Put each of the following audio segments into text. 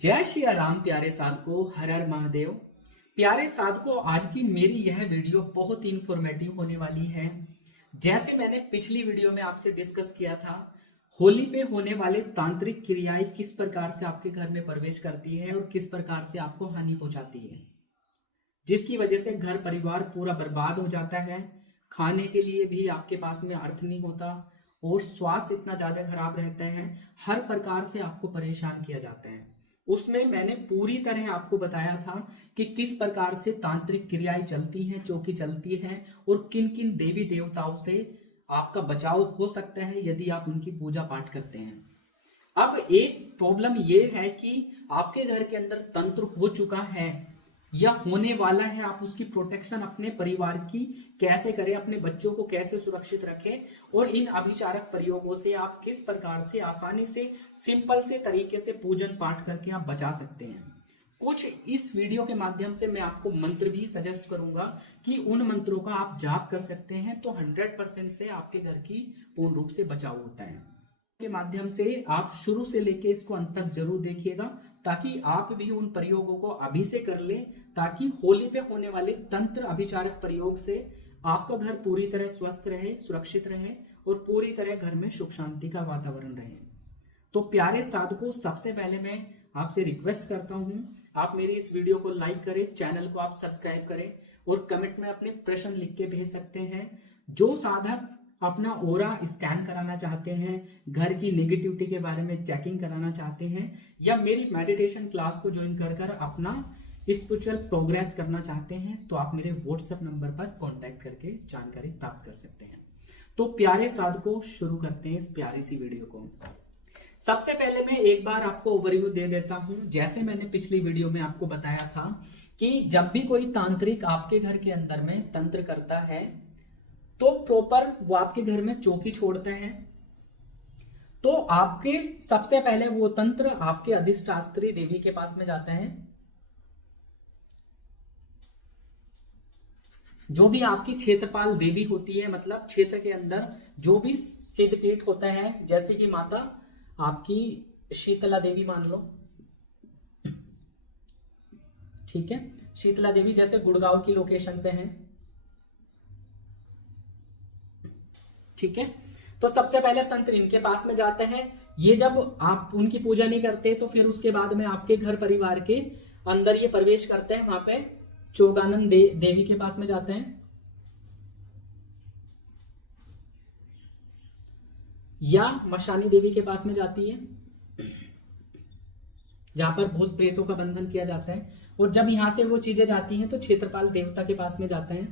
जय श्री राम प्यारे साधको, हर हर महादेव। प्यारे साधको, आज की मेरी यह वीडियो बहुत ही इंफॉर्मेटिव होने वाली है। जैसे मैंने पिछली वीडियो में आपसे डिस्कस किया था, होली पे होने वाले तांत्रिक क्रियाएं किस प्रकार से आपके घर में प्रवेश करती है और किस प्रकार से आपको हानि पहुंचाती है, जिसकी वजह से घर परिवार पूरा बर्बाद हो जाता है। खाने के लिए भी आपके पास में अर्थ नहीं होता और स्वास्थ्य इतना ज्यादा खराब रहता है, हर प्रकार से आपको परेशान किया जाता है। उसमें मैंने पूरी तरह आपको बताया था कि किस प्रकार से तांत्रिक क्रियाएं चलती हैं, चौकी चलती हैं और किन किन देवी देवताओं से आपका बचाव हो सकता है यदि आप उनकी पूजा पाठ करते हैं। अब एक प्रॉब्लम ये है कि आपके घर के अंदर तंत्र हो चुका है या होने वाला है, आप उसकी प्रोटेक्शन अपने परिवार की कैसे करें, अपने बच्चों को कैसे सुरक्षित रखें और इन अभिचारक प्रयोगों से आप किस प्रकार से आसानी से सिंपल से तरीके से पूजन पाठ करके आप बचा सकते हैं। कुछ इस वीडियो के माध्यम से मैं आपको मंत्र भी सजेस्ट करूंगा कि उन मंत्रों का आप जाप कर सकते हैं तो 100% से आपके घर की पूर्ण रूप से बचाव होता है। के माध्यम से आप शुरू से लेके इसको अंत तक जरूर देखिएगा ताकि आप भी उन प्रयोगों को अभी से कर लें, ताकि होली पे होने वाले तंत्र अभिचारक प्रयोग से आपका घर पूरी तरह स्वस्थ रहे, सुरक्षित रहे और पूरी तरह घर में सुख शांति का वातावरण रहे। तो प्यारे साधकों, सबसे पहले मैं आपसे रिक्वेस्ट करता हूं, आप मेरी इस वीडियो को लाइक करें, चैनल को आप सब्सक्राइब करें और कमेंट में अपने प्रश्न लिख के भेज सकते हैं। जो साधक अपना ओरा स्कैन कराना चाहते हैं, घर की नेगेटिविटी के बारे में चेकिंग कराना चाहते हैं या मेरी मेडिटेशन क्लास को ज्वाइन कर कर अपना स्पिरिचुअल प्रोग्रेस करना चाहते हैं, तो आप मेरे व्हाट्सएप नंबर पर कांटेक्ट करके जानकारी प्राप्त कर सकते हैं। तो प्यारे साधकों, शुरू करते हैं इस प्यारी सी वीडियो को। सबसे पहले मैं एक बार आपको ओवरव्यू दे देता हूं। जैसे मैंने पिछली वीडियो में आपको बताया था कि जब भी कोई तांत्रिक आपके घर के अंदर में तंत्र करता है तो प्रॉपर वो आपके घर में चौकी छोड़ते हैं, तो आपके सबसे पहले वो तंत्र आपके अधिष्ठात्री देवी के पास में जाते हैं। जो भी आपकी क्षेत्रपाल देवी होती है, मतलब क्षेत्र के अंदर जो भी सिद्ध पीठ होता है, जैसे कि माता आपकी शीतला देवी मान लो, ठीक है, शीतला देवी जैसे गुड़गांव की लोकेशन पे है, ठीक है। तो सबसे पहले तंत्र इनके पास में जाते हैं। ये जब आप उनकी पूजा नहीं करते तो फिर उसके बाद में आपके घर परिवार के अंदर ये प्रवेश करते हैं, वहां पे चोगानन देवी के पास में जाते हैं या मशानी देवी के पास में जाती है, जहां पर भूत प्रेतों का बंधन किया जाता है। और जब यहां से वो चीजें जाती हैं तो क्षेत्रपाल देवता के पास में जाते हैं,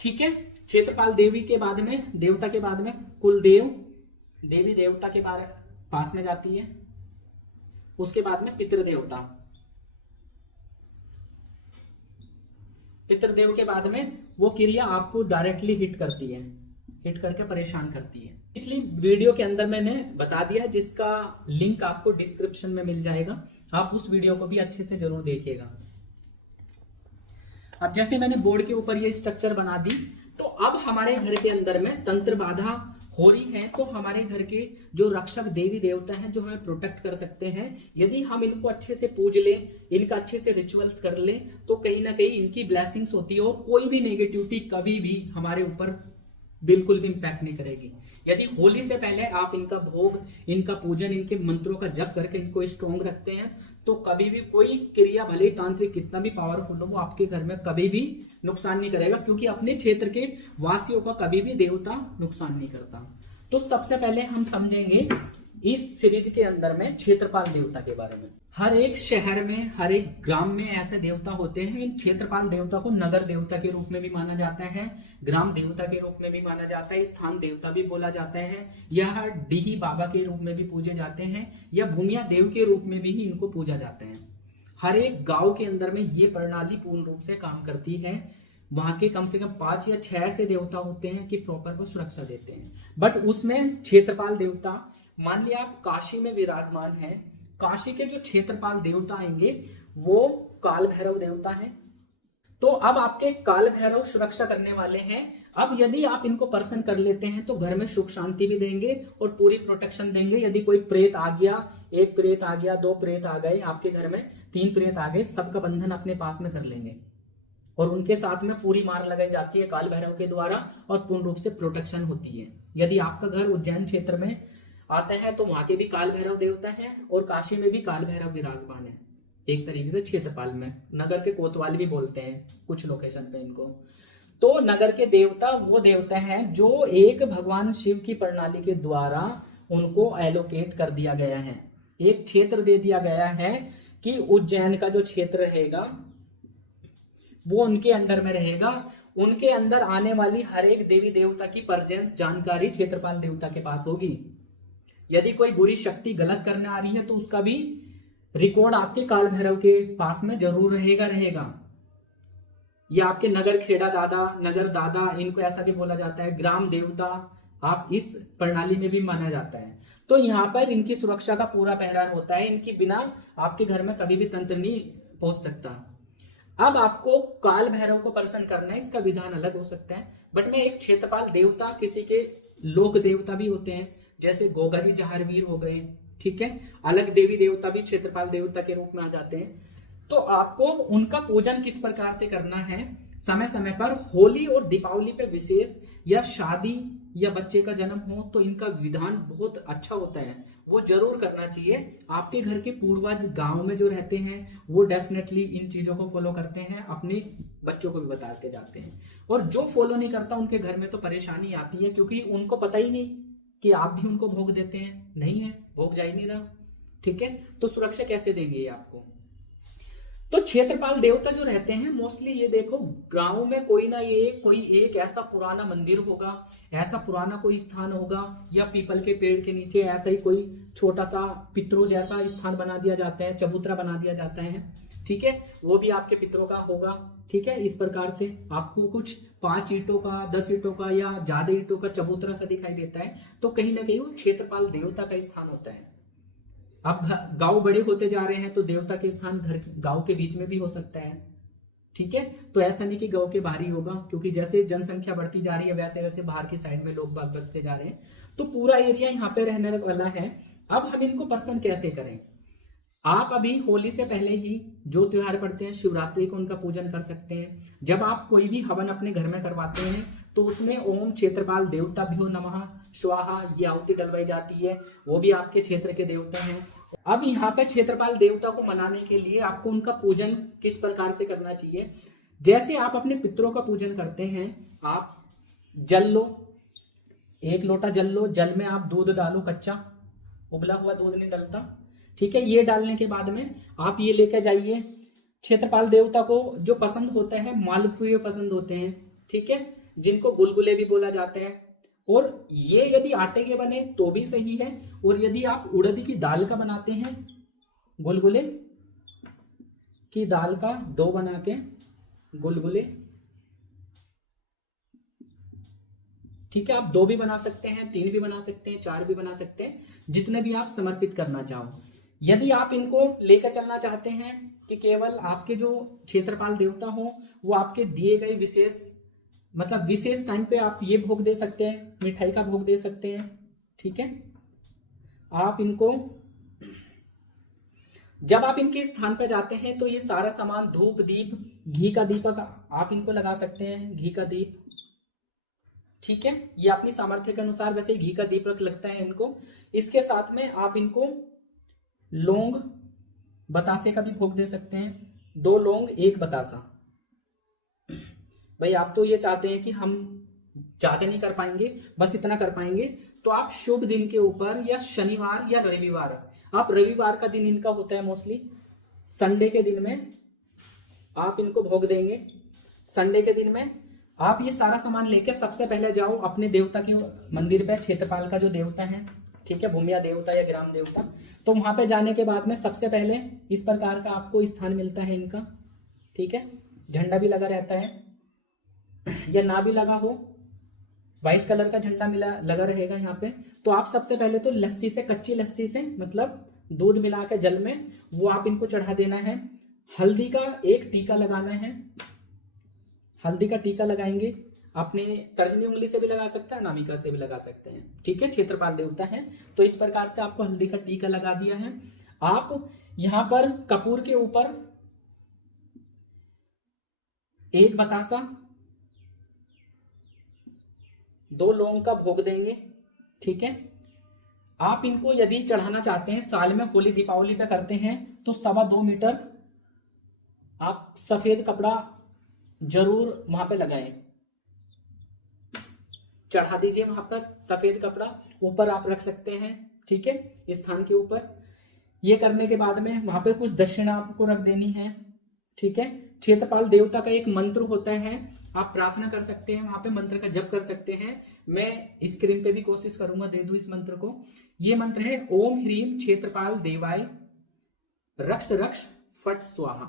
ठीक है। क्षेत्रपाल देवी के बाद में, देवता के बाद में कुलदेव देवी देवता के पास में जाती है। उसके बाद में पितृदेवता, पितृदेव के बाद में वो क्रिया आपको डायरेक्टली हिट करती है, हिट करके परेशान करती है। इसलिए वीडियो के अंदर मैंने बता दिया, जिसका लिंक आपको डिस्क्रिप्शन में मिल जाएगा, आप उस वीडियो को भी अच्छे से जरूर देखिएगा। अब जैसे मैंने बोर्ड के ऊपर ये स्ट्रक्चर बना दी, तो अब हमारे घर के अंदर में तंत्र बाधा हो रही है, तो हमारे घर के जो रक्षक देवी देवता हैं, जो हमें प्रोटेक्ट कर सकते हैं, यदि हम इनको अच्छे से पूज लें, इनका अच्छे से रिचुअल्स कर लें, तो कहीं ना कहीं इनकी ब्लेसिंग्स होती है और कोई भी नेगेटिविटी कभी भी हमारे ऊपर बिल्कुल भी इंपैक्ट नहीं करेगी। यदि होली से पहले आप इनका भोग, इनका पूजन, इनके मंत्रों का जप करके इनको स्ट्रॉन्ग रखते हैं, तो कभी भी कोई क्रिया, भले ही तांत्रिक कितना भी पावरफुल हो, वो आपके घर में कभी भी नुकसान नहीं करेगा, क्योंकि अपने क्षेत्र के वासियों का कभी भी देवता नुकसान नहीं करता। तो सबसे पहले हम समझेंगे इस सीरीज के अंदर में क्षेत्रपाल देवता के बारे में। हर एक शहर में, हर एक ग्राम में ऐसे देवता होते हैं। इन क्षेत्रपाल देवता को नगर देवता के रूप में भी माना जाता है, ग्राम देवता के रूप में भी माना जाता है, स्थान देवता भी बोला जाता है, यह डीही बाबा के रूप में भी पूजे जाते हैं या भूमिया देव के रूप में भी इनको पूजा जाते हैं। हर एक गांव के अंदर में ये प्रणाली पूर्ण रूप से काम करती है। वहां के कम से कम 5 या 6 ऐसे देवता होते हैं कि प्रॉपर वो सुरक्षा देते हैं, बट उसमें क्षेत्रपाल देवता, मान लिया आप काशी में विराजमान है, काशी के जो क्षेत्रपाल देवता आएंगे वो काल भैरव देवता हैं। तो अब आपके काल भैरव सुरक्षा करने वाले हैं। अब यदि आप इनको पर्सन कर लेते हैं तो घर में सुख शांति भी देंगे और पूरी प्रोटेक्शन देंगे। यदि कोई प्रेत आ गया एक प्रेत आ गया, 2 प्रेत आ गए आपके घर में, 3 प्रेत आ गए, सबका बंधन अपने पास में कर लेंगे और उनके साथ में पूरी मार लगाई जाती है काल भैरव के द्वारा और पूर्ण रूप से प्रोटेक्शन होती है। यदि आपका घर उज्जैन क्षेत्र में आता है तो वहां के भी काल भैरव देवता है और काशी में भी काल भैरव विराजमान है, एक तरीके से क्षेत्रपाल में, नगर के कोतवाल भी बोलते हैं कुछ लोकेशन पे इनको। तो नगर के देवता वो देवता है जो एक भगवान शिव की प्रणाली के द्वारा उनको एलोकेट कर दिया गया है, एक क्षेत्र दे दिया गया है कि उज्जैन का जो क्षेत्र रहेगा वो उनके अंडर में रहेगा। उनके अंदर आने वाली हर एक देवी देवता की प्रेजेंस जानकारी क्षेत्रपाल देवता के पास होगी। यदि कोई बुरी शक्ति गलत करने आ रही है तो उसका भी रिकॉर्ड आपके काल भैरव के पास में जरूर रहेगा। या आपके नगर खेड़ा दादा, नगर दादा, इनको ऐसा भी बोला जाता है, ग्राम देवता, आप इस प्रणाली में भी माना जाता है। तो यहाँ पर इनकी सुरक्षा का पूरा पहरा होता है, इनकी बिना आपके घर में कभी भी तंत्र नहीं पहुंच सकता। अब आपको काल भैरव को प्रसन्न करना है, इसका विधान अलग हो सकता है, बट मैं एक क्षेत्रपाल देवता, किसी के लोक देवता भी होते हैं जैसे गोगा जी जहारवीर हो गए, ठीक है, अलग देवी देवता भी क्षेत्रपाल देवता के रूप में आ जाते हैं। तो आपको उनका पूजन किस प्रकार से करना है, समय समय पर होली और दीपावली पे विशेष, या शादी या बच्चे का जन्म हो तो इनका विधान बहुत अच्छा होता है, वो जरूर करना चाहिए। आपके घर के पूर्वज गांव में जो रहते हैं वो डेफिनेटली इन चीजों को फॉलो करते हैं, अपने बच्चों को भी बता के जाते हैं, और जो फॉलो नहीं करता उनके घर में तो परेशानी आती है, क्योंकि उनको पता ही नहीं कि आप भी उनको भोग देते हैं, नहीं है, भोग जा ही नहीं रहा, ठीक है। तो सुरक्षा कैसे देंगे ये आपको। तो क्षेत्रपाल देवता जो रहते हैं मोस्टली, ये देखो गांव में कोई ना कोई एक ऐसा पुराना मंदिर होगा, ऐसा पुराना कोई स्थान होगा, या पीपल के पेड़ के नीचे ऐसा ही कोई छोटा सा पितरों जैसा स्थान बना दिया जाता है, चबूतरा बना दिया जाता है, ठीक है, वो भी आपके पितरों का होगा, ठीक है। इस प्रकार से आपको कुछ 5 ईंटों का, 10 ईंटों का या ज्यादा ईंटों का चबूतरा सा दिखाई देता है, तो कहीं ना कहीं वो क्षेत्रपाल देवता का स्थान होता है। अब गांव बड़े होते जा रहे हैं तो देवता के स्थान घर गांव के बीच में भी हो सकता है, ठीक है। तो ऐसा नहीं कि गांव के बाहर ही होगा, क्योंकि जैसे जनसंख्या बढ़ती जा रही है वैसे वैसे बाहर की साइड में लोग बाग बसते जा रहे हैं, तो पूरा एरिया यहाँ पे रहने वाला है। अब हम इनको प्रसन्न कैसे करें। आप अभी होली से पहले ही जो त्योहार पड़ते हैं, शिवरात्रि को उनका पूजन कर सकते हैं। जब आप कोई भी हवन अपने घर में करवाते हैं तो उसमें ओम क्षेत्रपाल देवताभ्यो नमः स्वाहा ये आहुति डलवाई जाती है, वो भी आपके क्षेत्र के देवता हैं। अब यहाँ पे क्षेत्रपाल देवता को मनाने के लिए आपको उनका पूजन किस प्रकार से करना चाहिए। जैसे आप अपने पितरों का पूजन करते हैं, आप जल लो, 1 लोटा जल लो, जल में आप दूध डालो, कच्चा उबला हुआ दूध नहीं डलता, ठीक है। ये डालने के बाद में आप ये लेकर जाइए। क्षेत्रपाल देवता को जो पसंद होता है मालपुए पसंद होते हैं, ठीक है, जिनको गुलगुले भी बोला जाता है। और ये यदि आटे के बने तो भी सही है, और यदि आप उड़द की दाल का बनाते हैं, गुलगुले की दाल का डो बना के गुलगुले, ठीक है, आप 2 भी बना सकते हैं, 3 भी बना सकते हैं, 4 भी बना सकते हैं, जितने भी आप समर्पित करना चाहो। यदि आप इनको लेकर चलना चाहते हैं कि केवल आपके जो क्षेत्रपाल देवता हो वो आपके दिए गए विशेष टाइम पे आप ये भोग दे सकते हैं, मिठाई का भोग दे सकते हैं, ठीक है। आप इनको जब आप इनके स्थान पर जाते हैं तो ये सारा सामान, धूप दीप, घी का दीपक आप इनको लगा सकते हैं, घी का दीप, ठीक है, ये अपनी सामर्थ्य के अनुसार वैसे घी का दीपक लगता है इनको। इसके साथ में आप इनको लौंग बतासे का भी भोग दे सकते हैं, 2 लौंग 1 बतासा। भाई आप तो ये चाहते हैं कि हम ज्यादा नहीं कर पाएंगे, बस इतना कर पाएंगे, तो आप शुभ दिन के ऊपर या शनिवार या रविवार, आप रविवार का दिन इनका होता है मोस्टली, संडे के दिन में आप इनको भोग देंगे। संडे के दिन में आप ये सारा सामान लेके सबसे पहले जाओ अपने देवता के मंदिर पे, क्षेत्रपाल का जो देवता है, ठीक है, भूमिया देवता या ग्राम देवता, तो वहां पे जाने के बाद में सबसे पहले इस प्रकार का आपको स्थान मिलता है इनका, ठीक है, झंडा भी लगा रहता है, या ना भी लगा हो, व्हाइट कलर का झंडा लगा रहेगा यहाँ पे। तो आप सबसे पहले तो लस्सी से, कच्ची लस्सी से, मतलब दूध मिला के जल में, वो आप इनको चढ़ा देना है। हल्दी का एक टीका लगाना है, हल्दी का टीका लगाएंगे। अपने तर्जनी उंगली से भी लगा सकता है, नामिका से भी लगा सकते हैं। ठीक है, क्षेत्रपाल देवता है। तो इस प्रकार से आपको हल्दी का टीका लगा दिया है। आप यहां पर कपूर के ऊपर एक बतासा, 2 लौंग का भोग देंगे। ठीक है, आप इनको यदि चढ़ाना चाहते हैं, साल में होली दीपावली पे करते हैं, तो 2.25 मीटर आप सफेद कपड़ा जरूर वहां पे लगाएं, चढ़ा दीजिए वहां पर सफेद कपड़ा, ऊपर आप रख सकते हैं। ठीक है, इस स्थान के ऊपर। ये करने के बाद में वहां पे कुछ दक्षिणा आपको रख देनी है। ठीक है, क्षेत्रपाल देवता का एक मंत्र होता है, आप प्रार्थना कर सकते हैं, वहां पे मंत्र का जप कर सकते हैं। मैं स्क्रीन पे भी कोशिश करूंगा दे दूं इस मंत्र को। ये मंत्र है ओम ह्रीम क्षेत्रपाल देवाय रक्ष रक्ष फट स्वाहा।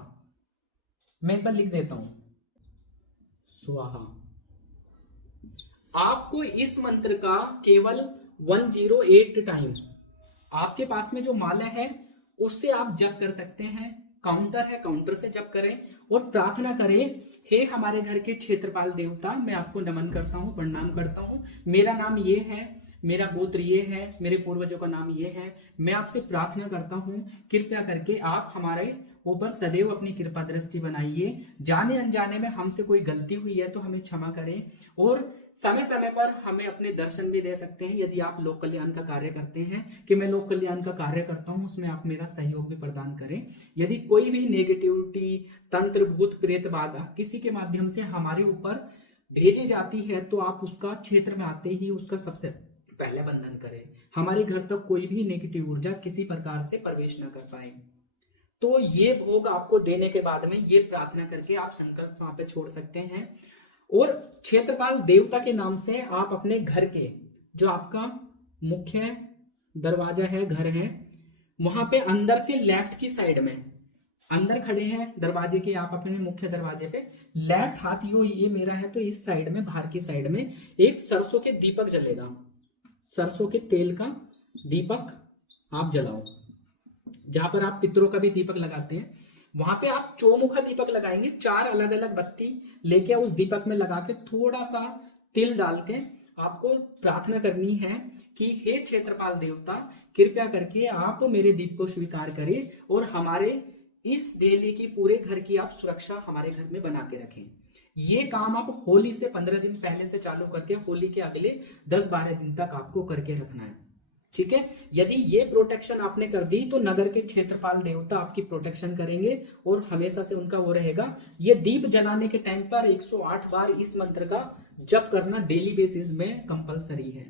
मैं एक बार लिख देता हूं, स्वाहा। आपको इस मंत्र का केवल 108 टाइम आपके पास में जो माला है उससे आप जप कर सकते हैं। काउंटर है, काउंटर से जप करें और प्रार्थना करें, हे हमारे घर के क्षेत्रपाल देवता, मैं आपको नमन करता हूं, प्रणाम करता हूं। मेरा नाम ये है, मेरा गोत्र ये है, मेरे पूर्वजों का नाम ये है। मैं आपसे प्रार्थना करता हूं, कृपया करके आप हमारे ऊपर सदैव अपनी कृपा दृष्टि बनाइए। जाने अनजाने में हमसे कोई गलती हुई है तो हमें क्षमा करें, और समय समय पर हमें अपने दर्शन भी दे सकते हैं। यदि आप लोक कल्याण का कार्य करते हैं, कि मैं लोक कल्याण का कार्य करता हूं, उसमें आप मेरा सहयोग भी प्रदान करें। यदि कोई भी नेगेटिविटी, तंत्र, भूत, प्रेत, बाधा किसी के माध्यम से हमारे ऊपर भेजी जाती है, तो आप उसका क्षेत्र में आते ही उसका सबसे पहले बंधन करें। हमारे घर तक कोई भी नेगेटिव ऊर्जा किसी प्रकार से प्रवेश न कर पाए। तो ये भोग आपको देने के बाद में ये प्रार्थना करके आप संकल्प वहां पे छोड़ सकते हैं। और क्षेत्रपाल देवता के नाम से आप अपने घर के जो आपका मुख्य दरवाजा है, घर है, वहां पे अंदर से लेफ्ट की साइड में, अंदर खड़े हैं दरवाजे के, आप अपने मुख्य दरवाजे पे लेफ्ट हाथ यो ये मेरा है, तो इस साइड में, बाहर की साइड में एक सरसों के दीपक जलेगा। सरसों के तेल का दीपक आप जलाओ। जहां पर आप पितरों का भी दीपक लगाते हैं, वहां पे आप चौमुखा दीपक लगाएंगे। 4 अलग अलग बत्ती लेके उस दीपक में लगा के थोड़ा सा तिल डाल के आपको प्रार्थना करनी है कि हे क्षेत्रपाल देवता, कृपया करके आप मेरे दीप को स्वीकार करें और हमारे इस देली की, पूरे घर की आप सुरक्षा हमारे घर में बना के रखें। ये काम आप होली से 15 दिन पहले से चालू करके होली के अगले 10-12 दिन तक आपको करके रखना है। ठीक है, यदि ये प्रोटेक्शन आपने कर दी तो नगर के क्षेत्रपाल देवता आपकी प्रोटेक्शन करेंगे और हमेशा से उनका वो रहेगा। ये दीप जलाने के टाइम पर 108 बार इस मंत्र का जप करना डेली बेसिस में कंपलसरी है।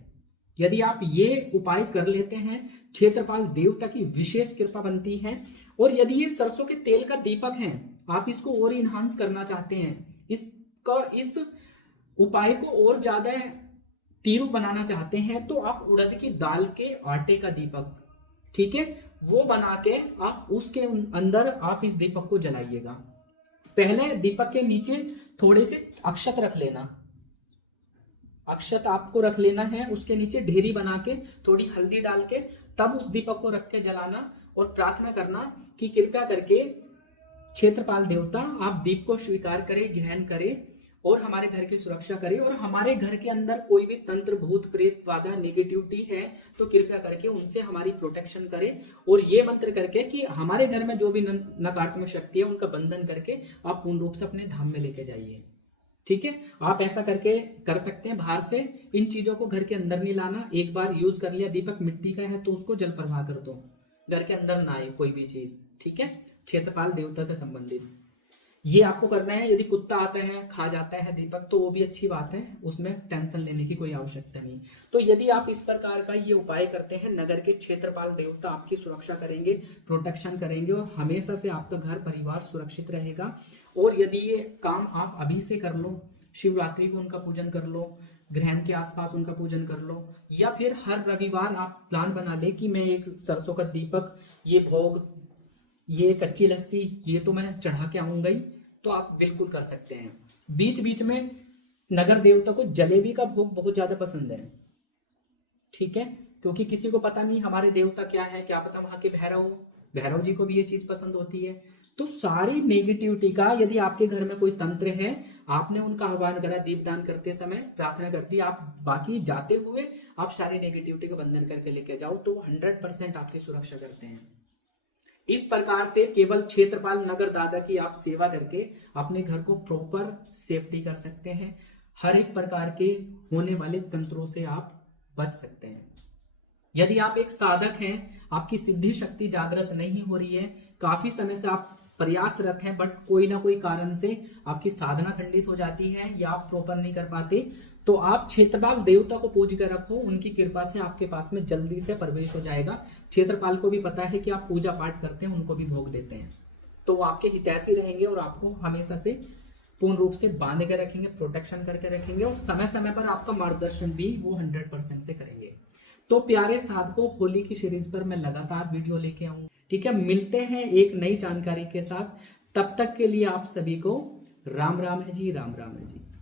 यदि आप ये उपाय कर लेते हैं, क्षेत्रपाल देवता की विशेष कृपा बनती है। और यदि ये सरसों के तेल का दीपक है, आप इसको और इनहांस करना चाहते हैं, इस उपाय को और ज्यादा तीरू बनाना चाहते हैं, तो आप उड़द की दाल के आटे का दीपक, ठीक है, वो बना के आप उसके अंदर आप इस दीपक को जलाइएगा। पहले दीपक के नीचे थोड़े से अक्षत रख लेना, अक्षत आपको रख लेना है, उसके नीचे ढेरी बना के थोड़ी हल्दी डाल के तब उस दीपक को रख के जलाना और प्रार्थना करना कि कृपया करके क्षेत्रपाल देवता आप दीप को स्वीकार करें, ग्रहण करें और हमारे घर की सुरक्षा करें। और हमारे घर के अंदर कोई भी तंत्र, भूत, प्रेत, बाधा, नेगेटिविटी है तो कृपया करके उनसे हमारी प्रोटेक्शन करें। और ये मंत्र करके कि हमारे घर में जो भी नकारात्मक शक्ति है उनका बंधन करके आप पूर्ण रूप से अपने धाम में लेके जाइए। ठीक है, आप ऐसा करके कर सकते हैं। बाहर से इन चीजों को घर के अंदर नहीं लाना। एक बार यूज कर लिया, दीपक मिट्टी का है तो उसको जल प्रवाह कर दो, घर के अंदर ना आए कोई भी चीज। ठीक है, क्षेत्रपाल देवता से संबंधित ये आपको करना है। यदि कुत्ता आता है, खा जाता है दीपक, तो वो भी अच्छी बात है, उसमें टेंशन लेने की कोई आवश्यकता नहीं। तो यदि आप इस प्रकार का ये उपाय करते हैं, नगर के क्षेत्रपाल देवता आपकी सुरक्षा करेंगे, प्रोटेक्शन करेंगे और हमेशा से आपका घर परिवार सुरक्षित रहेगा। और यदि ये काम आप अभी से कर लो, शिवरात्रि को उनका पूजन कर लो, ग्रहण के आसपास उनका पूजन कर लो, या फिर हर रविवार आप प्लान बना ले कि मैं एक सरसों का दीपक, ये भोग, ये कच्ची लस्सी, ये तो मैं चढ़ा के आऊंगा ही, तो आप बिल्कुल कर सकते हैं। बीच बीच में नगर देवता को जलेबी का भोग बहुत ज्यादा पसंद है। ठीक है, क्योंकि किसी को पता नहीं हमारे देवता क्या है, क्या पता वहां के भैरव जी को भी ये चीज पसंद होती है। तो सारी नेगेटिविटी का, यदि आपके घर में कोई तंत्र है, आपने उनका आह्वान करा दीपदान करते समय, प्रार्थना करती, आप बाकी जाते हुए आप सारी नेगेटिविटी का बंधन करके लेके जाओ, तो 100% आपकी सुरक्षा करते हैं। इस प्रकार से केवल क्षेत्रपाल नगर दादा की आप सेवा करके अपने घर को प्रॉपर सेफ्टी कर सकते हैं। हर एक प्रकार के होने वाले तंत्रों से आप बच सकते हैं। यदि आप एक साधक हैं, आपकी सिद्धि शक्ति जागृत नहीं हो रही है, काफी समय से आप प्रयासरत हैं, बट कोई ना कोई कारण से आपकी साधना खंडित हो जाती है या आप प्रॉपर नहीं कर पाते, तो आप क्षेत्रपाल देवता को पूज कर रखो। उनकी कृपा से आपके पास में जल्दी से प्रवेश हो जाएगा। क्षेत्रपाल को भी पता है कि आप पूजा पाठ करते हैं, उनको भी भोग देते हैं, तो वो आपके हितैषी रहेंगे और आपको हमेशा से पूर्ण रूप से बांध के रखेंगे, प्रोटेक्शन करके रखेंगे, और समय समय पर आपका मार्गदर्शन भी वो 100% से करेंगे। तो प्यारे साधकों, होली की सीरीज पर मैं लगातार वीडियो लेके आऊंगा। ठीक है, मिलते हैं एक नई जानकारी के साथ। तब तक के लिए आप सभी को राम राम है जी, राम राम है जी।